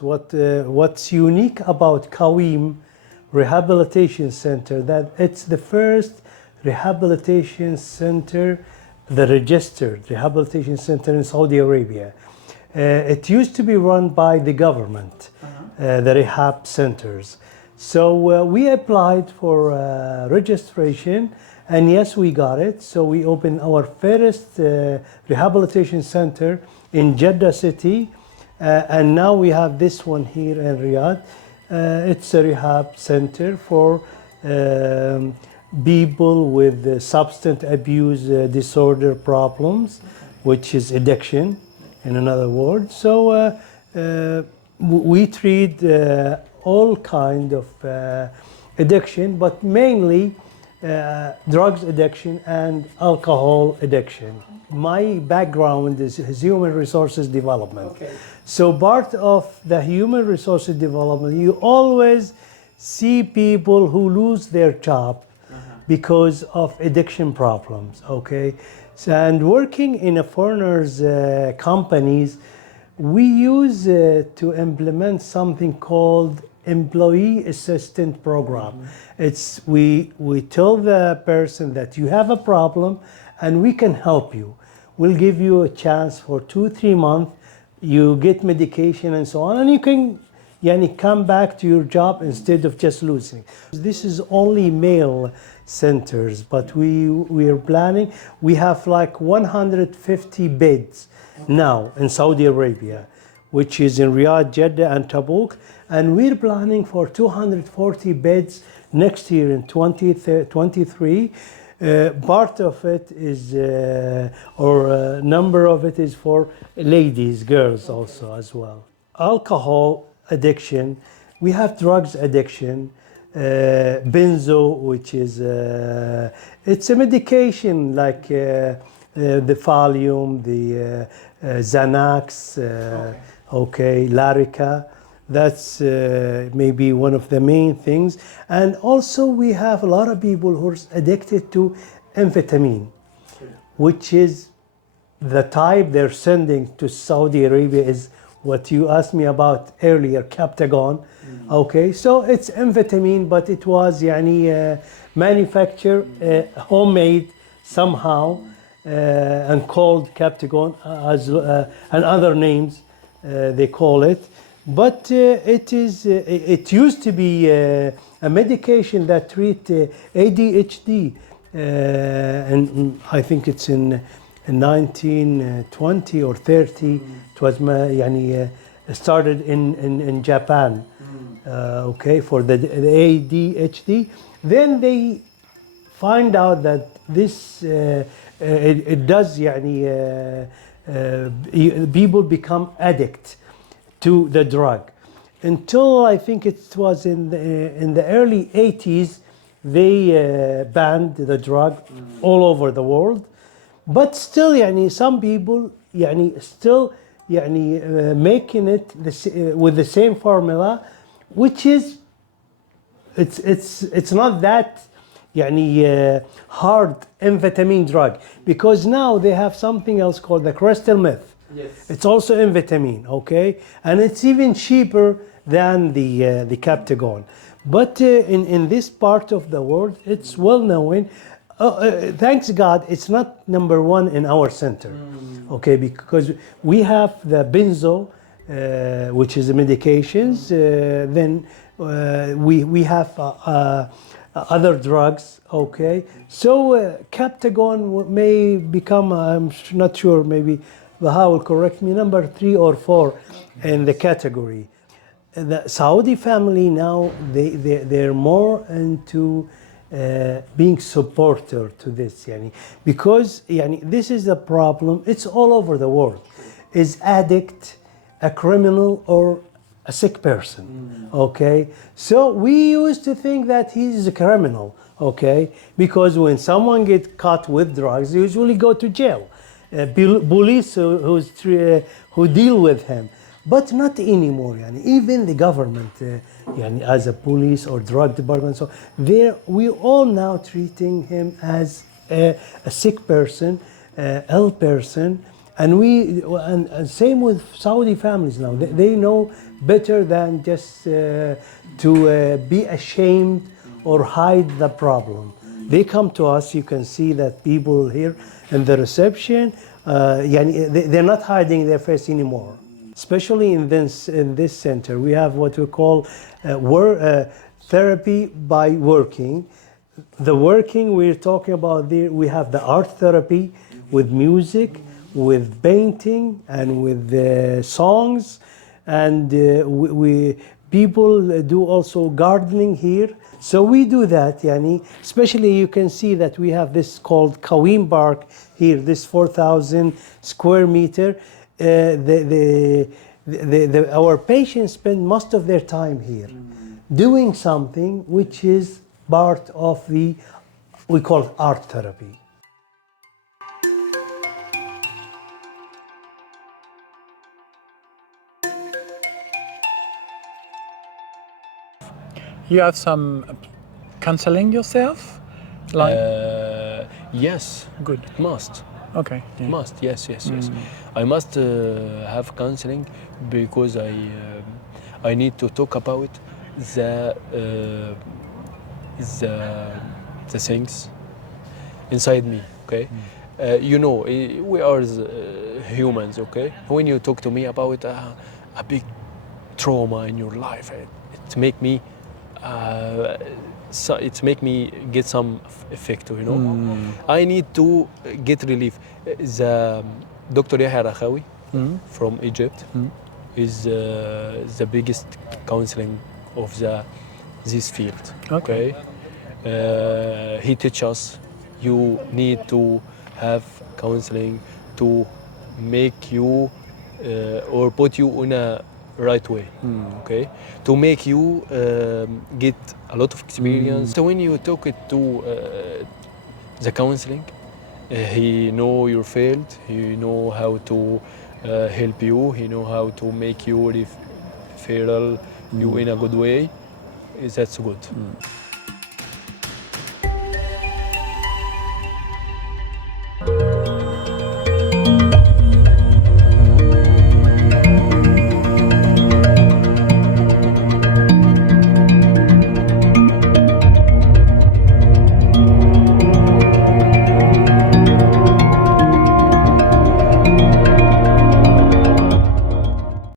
What's unique about Qaweem Rehabilitation Center, that it's the first rehabilitation center, the registered rehabilitation center in Saudi Arabia. It used to be run by the government, the rehab centers. So we applied for registration, and yes, we got it. So we opened our first rehabilitation center in Jeddah city, and now we have this one here in Riyadh. It's a rehab center for people with substance abuse disorder problems, which is addiction, in another word. So we treat all kind of addiction, but mainly drugs addiction and alcohol addiction. My background is human resources development. Okay. So part of the human resources development, you always see people who lose their job because of addiction problems, okay? So, and working in a foreigners' companies, we use to implement something called employee assistance program. It's we tell the person that you have a problem and we can help you. We'll give you a chance for 2-3 months. You get medication and so on, and you can come back to your job instead of just losing. This is only male centers, but we are planning. We have like 150 beds now in Saudi Arabia, which is in Riyadh, Jeddah, and Tabuk, and we're planning for 240 beds next year in 2023. Part of it is, number of it is for ladies, girls also as well. Alcohol addiction, we have drugs addiction, benzo, which is, it's a medication like the Valium, the Xanax, okay, Lyrica. That's maybe one of the main things. And also we have a lot of people who are addicted to amphetamine, which is the type they're sending to Saudi Arabia is what you asked me about earlier, Captagon. Okay, so it's amphetamine, but it was manufactured, homemade somehow, and called Captagon as and other names they call it. But it used to be a medication that treat ADHD, and I think it's in 1920 or 30. It was started in Japan, okay, for the ADHD. Then they find out that this it does people become addict to the drug. Until I think it was in the early 80s, they banned the drug all over the world. But still, some people, still, making it with the same formula, which is, it's not that, hard amphetamine drug, because now they have something else called the crystal meth. Yes. It's also amphetamine, okay, and it's even cheaper than the Captagon. But in this part of the world, it's well known. Thanks God, it's not number one in our center, okay, because we have the benzo, which is the medications. Then we have other drugs, okay. So Captagon may become, I'm not sure, maybe Baha will correct me, number 3 or 4 in the category. The Saudi family now, they're more into being supporter to this, because this is a problem. It's all over the world. Is addict a criminal or a sick person? Okay, so we used to think that he's a criminal, okay, because when someone gets caught with drugs, they usually go to jail. Police who deal with him, but not anymore. Even the government, as a police or drug department, so we all now treating him as a sick person, ill person, And same with Saudi families now. They know better than just to be ashamed or hide the problem. They come to us. You can see that people here in the reception, they're not hiding their face anymore. Especially in this center, we have what we call therapy by working. The working we're talking about there, we have the art therapy with music, with painting, and with songs, and people do also gardening here. So we do that, especially you can see that we have this called Qaweem Park here, this 4,000 square meter. Our patients spend most of their time here doing something which is part of we call art therapy. You have some counseling yourself? Like Yes. Good. It must. Okay. Yeah. Must. Yes. I must have counseling because I need to talk about the things inside me. Okay. We are humans. Okay. When you talk to me about a big trauma in your life, it make me. So it make me get some effect, I need to get relief. The Dr. Yahya Rakhawi from Egypt is the biggest counseling of this field. Okay. He teaches us you need to have counseling to make you or put you in a right way, okay, to make you get a lot of experience. So when you talk it to the counseling, he know you failed, he know how to help you, he know how to make you referral you in a good way. That's good.